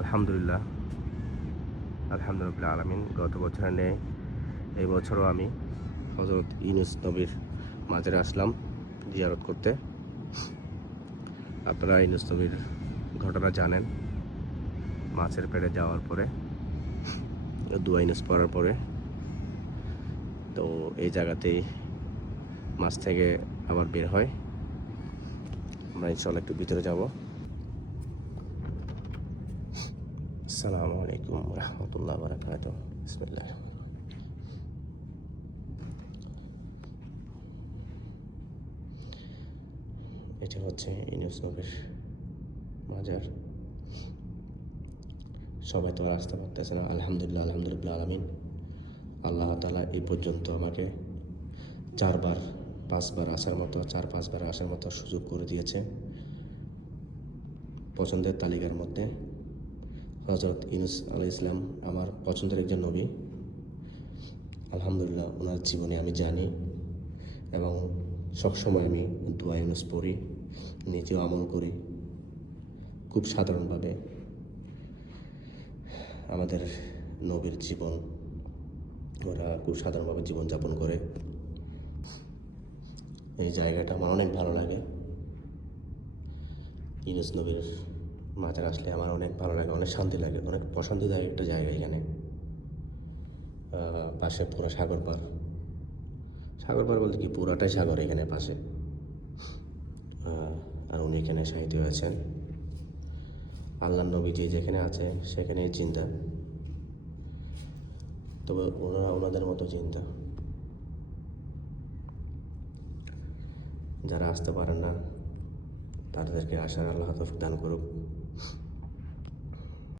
আলহামদুলিল্লাহ, আলহামদুলিল্লাহ আলামিন। গত বছরের ন্যায় এই বছরও আমি হযরত ইউনূস নবীর মাজারে আসলাম জিয়ারত করতে। আপনারা ইউনূস নবীর ঘটনা জানেন। মাছের পেটে যাওয়ার পরে দোয়া ইউনূস পড়ার পরে তো এই জায়গাতেই মাছ থেকে আবার বের হয়। আমরা ইনশাআল্লাহ একটু ভিতরে যাব। আসসালামু আলাইকুম ওয়া রাহমাতুল্লাহি ওয়া বারাকাতুহু। বিসমিল্লাহ। এটা হচ্ছে ইউনূস নবীর মাজার। সবাই তো আর আসতে পারতেছে না। আলহামদুলিল্লাহ, আলহামদুলিল্লাহ আলামিন। আল্লাহ তাআলা এই পর্যন্ত আমাকে 4-5 বার আসার মতো সুযোগ করে দিয়েছে। পছন্দের তালিকার মধ্যে হযরত ইউনূস আলাইহিস সালাম আমার পছন্দের একজন নবী। আলহামদুলিল্লাহ, ওনার জীবনে আমি জানি এবং সবসময় আমি দোয়া ইউনূস পড়ি, নিজেও আমল করি। খুব সাধারণভাবে আমাদের নবীর জীবন, ওরা খুব সাধারণভাবে জীবনযাপন করে। এই জায়গাটা আমার অনেক ভালো লাগে। ইউনূস নবীর মাজার আসলে আমার অনেক ভালো লাগে, অনেক শান্তি লাগে, অনেক পছন্দদায়ক একটা জায়গা। এখানে পাশে পুরো সাগর পার বলতে কি পুরাটাই সাগর এখানে পাশে। আর উনি এখানে শায়িত হয়েছেন। আল্লাহর নবী যে যেখানে আছে সেখানে জিন্দা, তবে ওনারা ওনাদের মতো জিন্দা। যারা আসতে পারেন না তাদেরকে আসার আল্লাহ তৌফিক দান করুক।